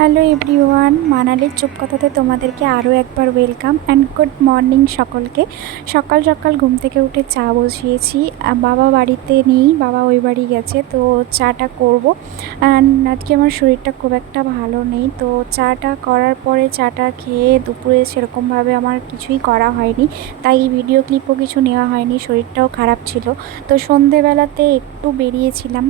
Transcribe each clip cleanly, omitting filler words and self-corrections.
Hello everyone, মানালির চুপ কথাতে তোমাদেরকে আরও একবার ওয়েলকাম অ্যান্ড গুড মর্নিং সকলকে। সকাল সকাল ঘুম থেকে উঠে চা বসিয়েছি। বাবা বাড়িতে নেই, বাবা ওই বাড়ি গেছে, তো চাটা করব। অ্যান্ড আজকে আমার শরীরটা খুব একটা ভালো নেই, তো চাটা করার পরে চাটা খেয়ে দুপুরে সেরকমভাবে আমার কিছুই করা হয়নি, তাই ভিডিও ক্লিপও কিছু নেওয়া হয়নি, শরীরটাও খারাপ ছিল। তো সন্ধেবেলাতে একটু বেরিয়েছিলাম,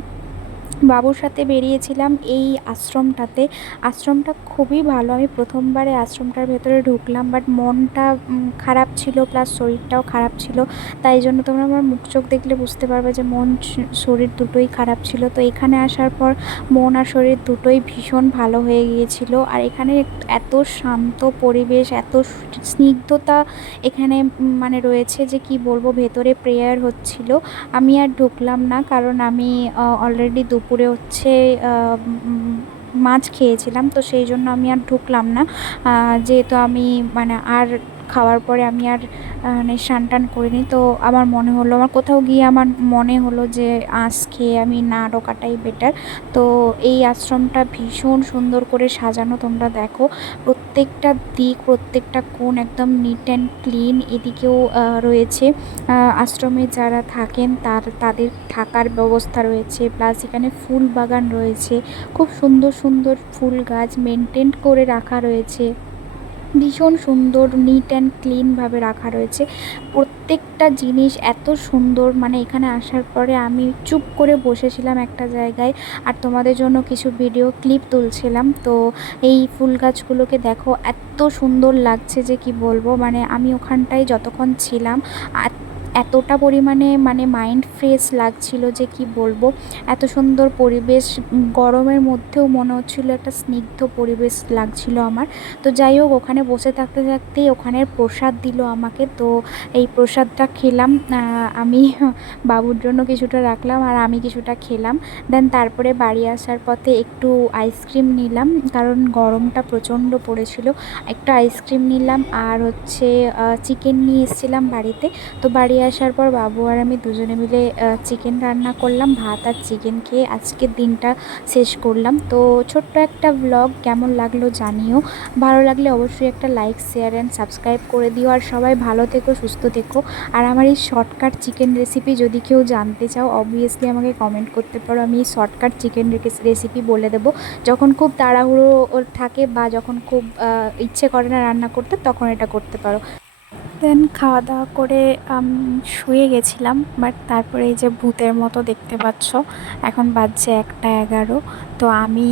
বাবুর সাথে বেরিয়েছিলাম এই আশ্রমটাতে। আশ্রমটা খুবই ভালো, আমি প্রথমবারে আশ্রমটার ভেতরে ঢুকলাম, বাট মনটা খারাপ ছিল, প্লাস শরীরটাও খারাপ ছিল। তাই জন্য তোমরা আমার মুখ চোখ দেখলে বুঝতে পারবে যে মন শরীর দুটোই খারাপ ছিল। তো এখানে আসার পর মন আর শরীর দুটোই ভীষণ ভালো হয়ে গিয়েছিল। আর এখানে এত শান্ত পরিবেশ, এত স্নিগ্ধতা এখানে মানে রয়েছে যে কি বলবো। ভেতরে প্রেয়ার হচ্ছিল, আমি আর ঢুকলাম না, কারণ আমি অলরেডি দুপুরে হচ্ছে মাছ খেয়েছিলাম, তো সেই জন্য আমি আর ঢুকলাম না। যেহেতু আমি মানে আর খাওয়ার পরে আমি আর মানে স্নান টান করিনি, তো আমার মনে হলো, আমার কোথাও গিয়ে আমার মনে হলো যে আঁশ খেয়ে আমি না ঢোকাটাই বেটার। তো এই আশ্রমটা ভীষণ সুন্দর করে সাজানো, তোমরা দেখো প্রত্যেকটা দিক, প্রত্যেকটা কোণ একদম নিট অ্যান্ড ক্লিন। এদিকেও রয়েছে আশ্রমে যারা থাকেন তাদের থাকার ব্যবস্থা রয়েছে, প্লাস এখানে ফুল বাগান রয়েছে, খুব সুন্দর সুন্দর ফুল গাছ মেনটেন করে রাখা রয়েছে, ভীষণ সুন্দর নিট অ্যান্ড ক্লিনভাবে রাখা রয়েছে। প্রত্যেকটা জিনিস এত সুন্দর, মানে এখানে আসার পরে আমি চুপ করে বসেছিলাম একটা জায়গায়, আর তোমাদের জন্য কিছু ভিডিও ক্লিপ তুলছিলাম। তো এই ফুল গাছগুলোকে দেখো, এত সুন্দর লাগছে যে কি বলবো। মানে আমি ওখানটায় যতক্ষণ ছিলাম এতটা পরিমাণে মানে মাইন্ড ফ্রেশ লাগছিল যে কি বলবো। এত সুন্দর পরিবেশ, গরমের মধ্যেও মনে হচ্ছিল একটা স্নিগ্ধ পরিবেশ লাগছিল আমার। তো যাই হোক, ওখানে বসে থাকতে থাকতেই ওখানের প্রসাদ দিল আমাকে, তো এই প্রসাদটা খেলাম। আমি বাবুর জন্য কিছুটা রাখলাম আর আমি কিছুটা খেলাম। দেন তারপরে বাড়ি আসার পথে একটু আইসক্রিম নিলাম, কারণ গরমটা প্রচণ্ড পড়েছিল। একটু আইসক্রিম নিলাম আর হচ্ছে চিকেন নিয়ে এসেছিলাম বাড়িতে। তো বাড়ি আসার পর বাবু আর আমি দুজনে মিলে চিকেন রান্না করলাম, ভাত আর চিকেন খেয়ে আজকের দিনটা শেষ করলাম। তো ছোট্ট একটা ব্লগ, কেমন লাগলো জানিও। ভালো লাগলে অবশ্যই একটা লাইক, শেয়ার অ্যান্ড সাবস্ক্রাইব করে দিও। আর সবাই ভালো থেকো, সুস্থ থেকো। আর আমার এই শর্টকাট চিকেন রেসিপি যদি কেউ জানতে চাও, অবভিয়াসলি আমাকে কমেন্ট করতে পারো, আমি এই শর্টকাট চিকেন রেসিপি বলে দেবো। যখন খুব তাড়াহুড়ো থাকে বা যখন খুব ইচ্ছে করে না রান্না করতে, তখন এটা করতে পারো। দেন খাওয়া দাওয়া করে শুয়ে গেছিলাম, বাট তারপরে এই যে ভূতের মতো দেখতে পাচ্ছ, এখন বাজছে 1টা 11। তো আমি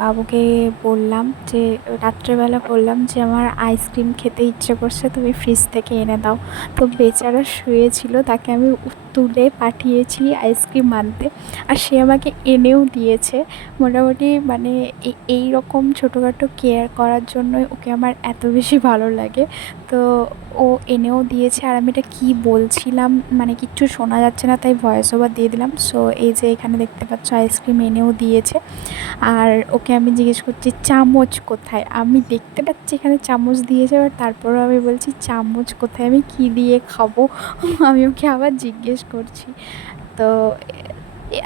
বাবুকে বললাম যে, রাত্রেবেলা বললাম যে আমার আইসক্রিম খেতে ইচ্ছে করছে, তুমি ফ্রিজ থেকে এনে দাও। তো বেচারা শুয়েছিল, তাকে আমি তুলে পাঠিয়েছি আইসক্রিম আনতে, আর সে আমাকে এনেও দিয়েছে। মোটামুটি মানে এই রকম ছোটোখাটো কেয়ার করার জন্যই ওকে আমার এত বেশি ভালো লাগে। তো ও এনেও দিয়েছে, আর আমি এটা কী বলছিলাম মানে কিচ্ছু শোনা যাচ্ছে না, তাই ভয়েস ওভার দিয়ে দিলাম। সো এই যে এখানে দেখতে পাচ্ছ আইসক্রিম এনেও দিয়েছে। আর ওকে আমি জিজ্ঞেস করছি চামচ কোথায়, আমি দেখতে পাচ্ছি এখানে চামচ দিয়েছে, আর তারপরেও আমি বলছি চামচ কোথায়, আমি কী দিয়ে খাবো। আমি ওকে আবার জিজ্ঞেস করছি। তো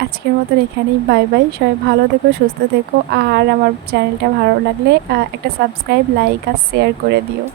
আজকের মতন এখানেই বাই বাই। সবাই ভালো থেকো, সুস্থ থেকো, আর আমার চ্যানেলটা ভালো লাগলে একটা সাবস্ক্রাইব, লাইক আর শেয়ার করে দিও।